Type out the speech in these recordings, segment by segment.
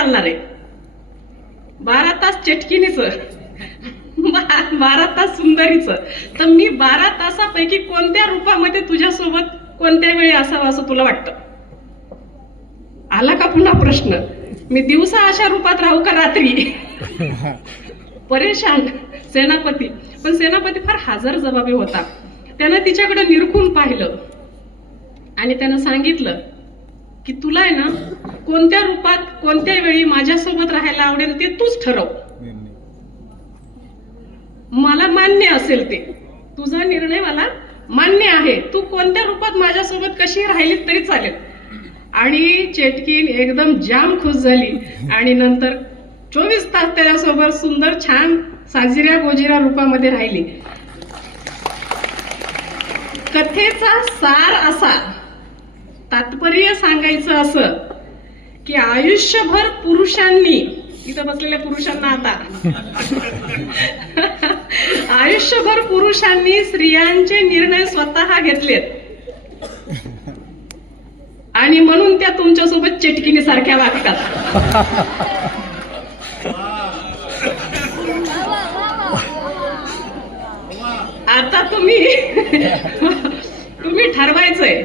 चालणार आहे. बारा तास चटकिनीचं बारा तास सुंदरीचं. तर मी बारा तासापैकी कोणत्या रूपामध्ये तुझ्यासोबत कोणत्या वेळी असावं असं तुला वाटतं? आला का पुन्हा प्रश्न? मी दिवसा अशा रूपात राहू का रात्री? परेशान. सेनापती. पण सेनापती फार हजर जबाबी होता. त्यानं तिच्याकडे निरखून पाहिलं. आणि त्यानं सांगितलं की तुला आहे ना कोणत्या रूपात कोणत्या वेळी माझ्यासोबत राहायला आवडेल ते तूच ठरव. मला मान्य असेल ते. तुझा निर्णय मला मान्य आहे. तू कोणत्या रूपात माझ्यासोबत कशी राहिली तरी चालेल. आणि चेटकीन एकदम जाम खुश झाली. आणि नंतर चोवीस तास त्याच्यासोबत सुंदर छान साजिऱ्या गोजिऱ्या रूपामध्ये राहिली. कथेचा सार असा. तात्पर्य सांगायचं असं की आयुष्यभर पुरुषांनी इथं बसलेल्या पुरुषांना आता. आयुष्यभर पुरुषांनी स्त्रियांचे निर्णय स्वतः घेतलेत. आणि म्हणून त्या तुमच्यासोबत चेटकिनी सारख्या वागतात. आता तुम्ही तुम्ही ठरवायचंय.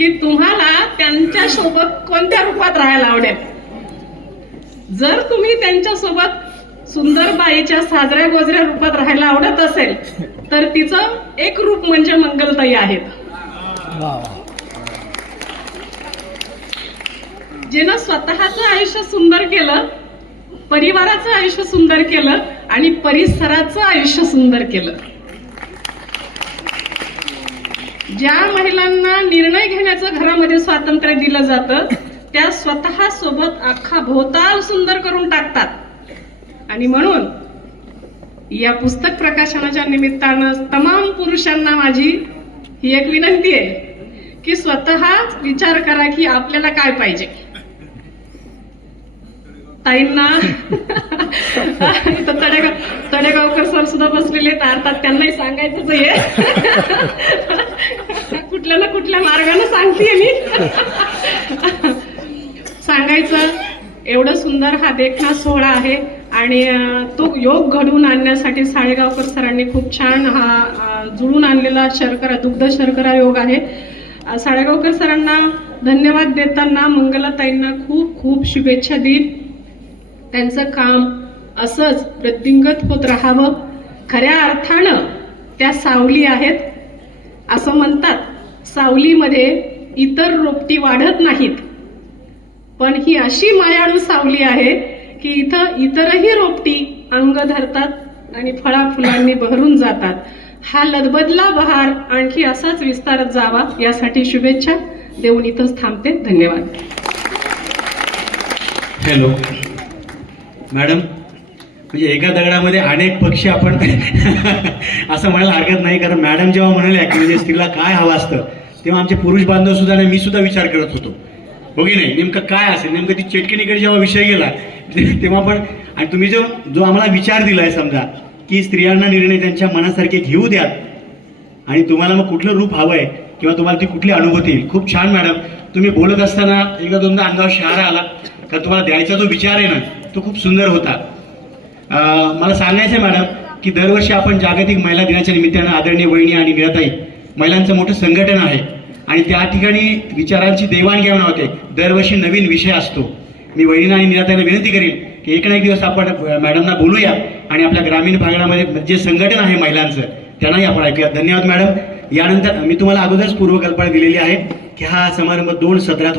की तुम्हाला त्यांच्यासोबत कोणत्या रूपात राहायला आवडेल? जर तुम्ही त्यांच्यासोबत सुंदर बाईच्या साजऱ्या गोजऱ्या रूपात राहायला आवडत असेल तर तिचं एक रूप म्हणजे मंगलताई आहेत. जिनं स्वतःचं आयुष्य सुंदर केलं परिवाराचं आयुष्य सुंदर केलं आणि परिसराचं आयुष्य सुंदर केलं. ज्या महिलांना निर्णय घेण्याचं घरामध्ये स्वातंत्र्य दिलं जातं त्या स्वतः सोबत अख्खा भोवताल सुंदर करून टाकतात. आणि म्हणून या पुस्तक प्रकाशनाच्या निमित्तानं तमाम पुरुषांना माझी ही एक विनंती आहे की स्वतःच विचार करा की आपल्याला काय पाहिजे. ताईंना तडेगाव तडेगावकर सर सुद्धा बसलेले आहेत अर्थात त्यांनाही सांगायचंच आहे. कुठल्या ना कुठल्या मार्गाने सांगते मी. सांगायचं एवढं सुंदर हा देखणा सोहळा आहे आणि तो योग घडवून आणण्यासाठी साळेगावकर सरांनी खूप छान हा जुळून आणलेला शर्करा दुग्ध शर्करा योग आहे. साळेगावकर सरांना धन्यवाद देताना मंगलाताईंना खूप खूप शुभेच्छा देईन. त्यांचं काम असंच वृद्धिंगत होत राहावं. खऱ्या अर्थानं त्या सावली आहेत असं म्हणतात. सावलीमध्ये इतर रोपटी वाढत नाहीत. पण ही अशी मायाळू सावली आहे की इथं इतरही रोपटी अंग धरतात आणि फळा फुलांनी बहरून जातात. हा लदबदला बहार आणखी असाच विस्तारत जावा यासाठी शुभेच्छा. देऊन इथंच थांबते. धन्यवाद. हॅलो मॅडम म्हणजे एका दगडामध्ये अनेक पक्षी आपण असं म्हणायला हरकत नाही कारण मॅडम जेव्हा म्हणाल्या की म्हणजे स्त्रीला काय हवं असतं तेव्हा आमचे पुरुष बांधव सुद्धा आणि मी सुद्धा विचार करत होतो. हो की नाही? नेमकं काय असेल? नेमकं ती चेटकिनीकडे जेव्हा विषय गेला तेव्हा पण आणि तुम्ही जो जो आम्हाला विचार दिला आहे समजा की स्त्रियांना निर्णय त्यांच्या मनासारखे घेऊ द्यात आणि तुम्हाला मग कुठलं रूप हवं आहे किंवा तुम्हाला ती कुठली अनुभूती येईल? खूप छान मॅडम. तुम्ही बोलत असताना एकदा दोनदा अंगावर शहारा आला का तुम्हाला द्यायचा जो विचार आहे ना तो खूप सुंदर होता. मला सांगायचं आहे मॅडम की दरवर्षी आपण जागतिक महिला दिनाच्या निमित्तानं आदरणीय वहिनी आणि निराताई महिलांचं मोठं संघटन आहे. आणि त्या ठिकाणी विचारांची देवाणघेवाण होते. दरवर्षी नवीन विषय असतो. मी वहिनींना आणि निराताईंना विनंती करेन की एक ना एक दिवस आपण मॅडमना बोलूया आणि आपल्या ग्रामीण भागामध्ये जे संघटन आहे महिलांचं त्यांनाही आपण ऐकूया धन्यवाद मॅडम. यानंतर मी तुम्हाला अगोदरच पूर्वकल्पना दिलेली आहे की हा समारंभ दोन सत्रात